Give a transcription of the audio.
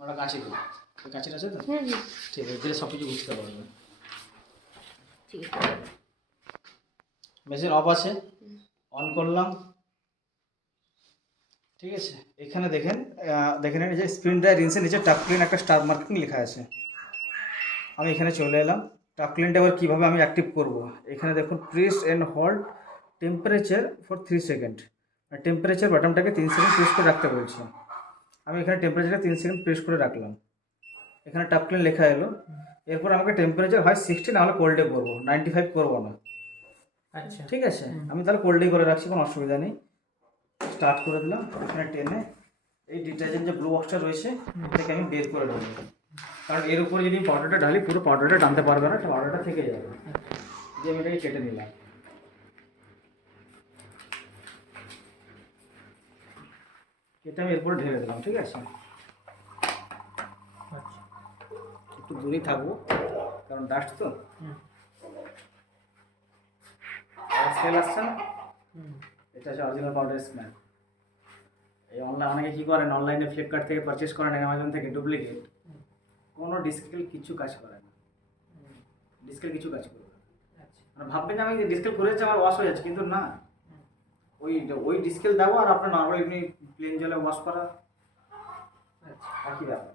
ওটা কাছে দিই, কাছের আছে তো? ঠিক আছে, দিলে সব কিছু বুঝতে পারবে। ঠিক আছে, মেশিন অফ আছে, অন করলাম। ঠিক আছে, এখানে দেখেন দেখেন এই যে স্পিন ড্রায়ার রিন্সের নিচে টাপ ক্লিন একটা স্টার মার্কিং লেখা আছে। আমি এখানে চলে এলাম। টাপ ক্লিনটা এবার কীভাবে আমি অ্যাক্টিভ করব, এখানে দেখুন press and hold temperature for 3 second. Temperature বাটনটাকে 3 সেকেন্ড প্রেস করে রাখতে বলছি। আমি এখানে টেম্পারেচারটা 3 সেকেন্ড প্রেস করে রাখলাম। এখানে টাপ ক্লিন লেখা এলো। এরপর আমাকে টেম্পারেচার হয় 60, নাহলে কোল্ডে করবো, 95 করবো না। আচ্ছা ঠিক আছে, আমি তাহলে কোল্ডেই করে রাখছি, কোনো অসুবিধা নেই। স্টার্ট করে দিলাম। এখানে টেনে এই ডিটারজেন্ট যে ব্লু বক্সটা রয়েছে এটাকে আমি বের করে দেবো, কারণ এর উপরে যদি পাউডারটা ঢালি পুরো পাউডারটা টানতে পারবে না, পাউডারটা থেকে যাবে। যে আমি এটাকে কেটে নিলাম। এটা আমি এরপরে ঢেলে দিলাম। ঠিক আছে, আচ্ছা একটু দূরেই থাকবো কারণ ডাস্ট তো। স্মেল আসছে না? এটা হচ্ছে অরিজিনাল পাউডার স্মেল। এই অনলাইন অনেকে কী করেন, অনলাইনে ফ্লিপকার্ট থেকে পারচেস করেন, অ্যামাজন থেকে ডুপ্লিকেট, কোনো ডিসকেল কিছু কাজ করে না। ডিসকেল কিছু কাজ করবে না। মানে ভাববেন যে আমি ডিসকেল করেছি আমার ওয়াশ হয়ে যাচ্ছে, কিন্তু না, ওই ওই ডিসকেল দেবো আর আপনার নর্মাল এমনি প্লেন জলে ওয়াশ করা একই ব্যাপার।